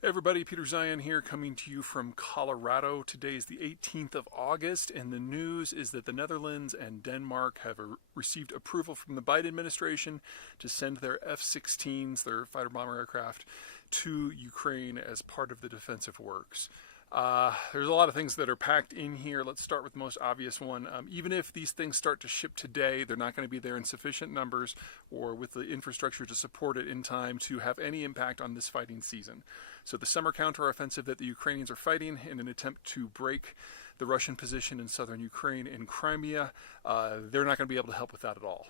Hey everybody, Peter Zeihan here coming to you from Colorado. Today is the 18th of August, and the news is that the Netherlands and Denmark have received approval from the Biden administration to send their F16s, their fighter bomber aircraft, to Ukraine as part of the defensive works. There's a lot of things that are packed in here. Let's start with the most obvious one. Even if these things start to ship today, they're not going to be there in sufficient numbers or with the infrastructure to support it in time to have any impact on this fighting season. So the summer counteroffensive that the Ukrainians are fighting in an attempt to break the Russian position in southern Ukraine and Crimea, they're not going to be able to help with that at all.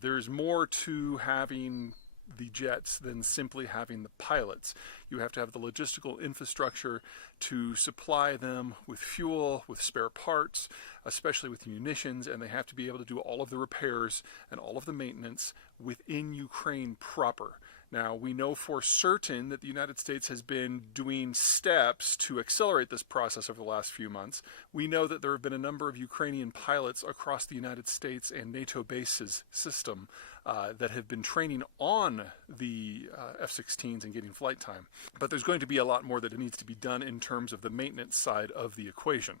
There's more to having the jets than simply having the pilots. You have to have the logistical infrastructure to supply them with fuel, with spare parts, especially with munitions, and they have to be able to do all of the repairs and all of the maintenance within Ukraine proper. Now, we know for certain that the United States has been doing steps to accelerate this process over the last few months. We know that there have been a number of Ukrainian pilots across the United States and NATO bases system that have been training on the F-16s and getting flight time. But there's going to be a lot more that needs to be done in terms of the maintenance side of the equation.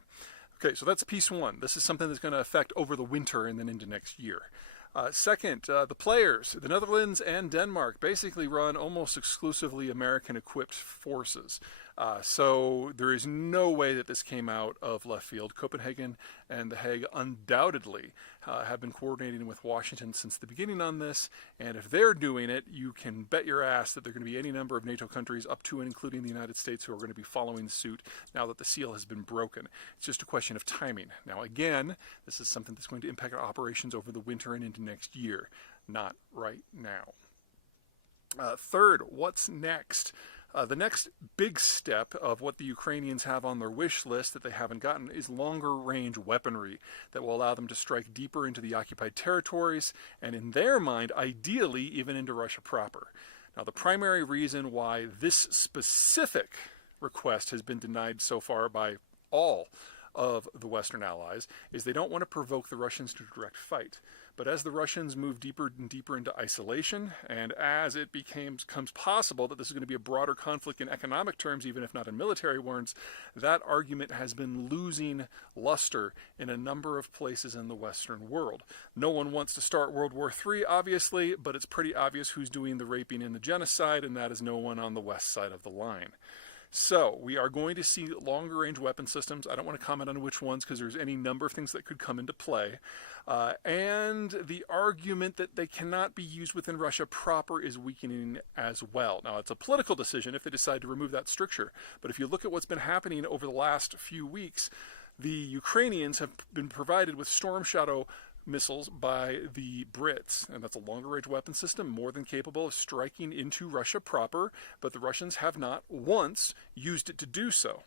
Okay, so that's piece one. This is something that's going to affect over the winter and then into next year. Second, the players, the Netherlands and Denmark, basically run almost exclusively American-equipped forces. So there is no way that this came out of left field. Copenhagen and The Hague undoubtedly have been coordinating with Washington since the beginning on this, and if they're doing it, you can bet your ass that there are going to be any number of NATO countries, up to and including the United States, who are going to be following suit now that the seal has been broken. It's just a question of timing. Now, again, this is something that's going to impact our operations over the winter and into next year, not right now. Third, what's next? The next big step of what the Ukrainians have on their wish list that they haven't gotten is longer range weaponry that will allow them to strike deeper into the occupied territories and, in their mind, ideally even into Russia proper. Now, the primary reason why this specific request has been denied so far by all of the Western allies is they don't want to provoke the Russians to a direct fight. But as the Russians move deeper and deeper into isolation, and as it becomes possible that this is going to be a broader conflict in economic terms, even if not in military ones, that argument has been losing luster in a number of places in the Western world. No one wants to start World War III, obviously, but it's pretty obvious who's doing the raping and the genocide, and that is no one on the west side of the line. So we are going to see longer range weapon systems. I don't want to comment on which ones because there's any number of things that could come into play. And the argument that they cannot be used within Russia proper is weakening as well. Now, it's a political decision if they decide to remove that stricture. But if you look at what's been happening over the last few weeks, the Ukrainians have been provided with Storm Shadow missiles by the Brits, and that's a longer range weapon system more than capable of striking into Russia proper, but the Russians have not once used it to do so.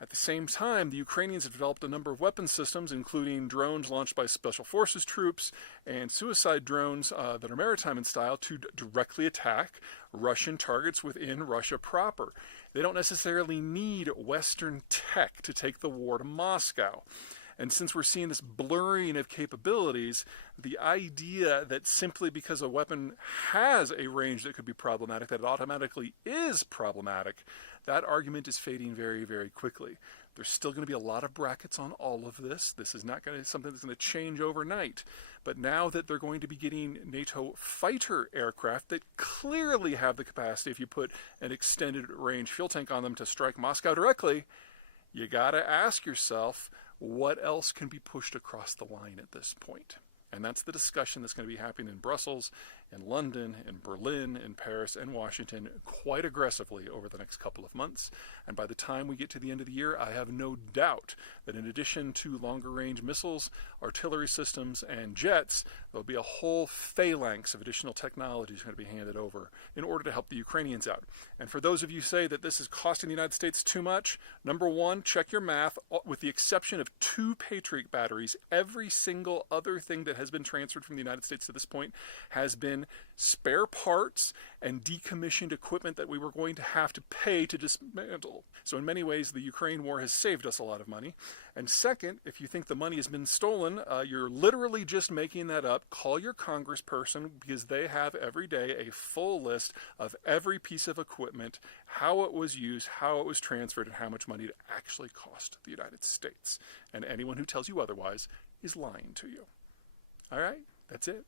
At the same time, the Ukrainians have developed a number of weapon systems, including drones launched by Special Forces troops and suicide drones that are maritime in style to directly attack Russian targets within Russia proper. They don't necessarily need Western tech to take the war to Moscow. And since we're seeing this blurring of capabilities, the idea that simply because a weapon has a range that could be problematic, that it automatically is problematic, that argument is fading very, very quickly. There's still going to be a lot of brackets on all of this. This is not going to be something that's going to change overnight. But now that they're going to be getting NATO fighter aircraft that clearly have the capacity, if you put an extended range fuel tank on them, to strike Moscow directly, you got to ask yourself, what else can be pushed across the line at this point? And that's the discussion that's going to be happening in Brussels, in London, in Berlin, in Paris, and Washington quite aggressively over the next couple of months. And by the time we get to the end of the year, I have no doubt that in addition to longer range missiles, artillery systems, and jets, there'll be a whole phalanx of additional technologies going to be handed over in order to help the Ukrainians out. And for those of you who say that this is costing the United States too much, number one, check your math. With the exception of 2 Patriot batteries, every single other thing that has been transferred from the United States to this point has been in spare parts and decommissioned equipment that we were going to have to pay to dismantle. So in many ways, the Ukraine war has saved us a lot of money. And second, if you think the money has been stolen, you're literally just making that up. Call your congressperson, because they have every day a full list of every piece of equipment, how it was used, how it was transferred, and how much money it actually cost the United States. And anyone who tells you otherwise is lying to you. All right, that's it.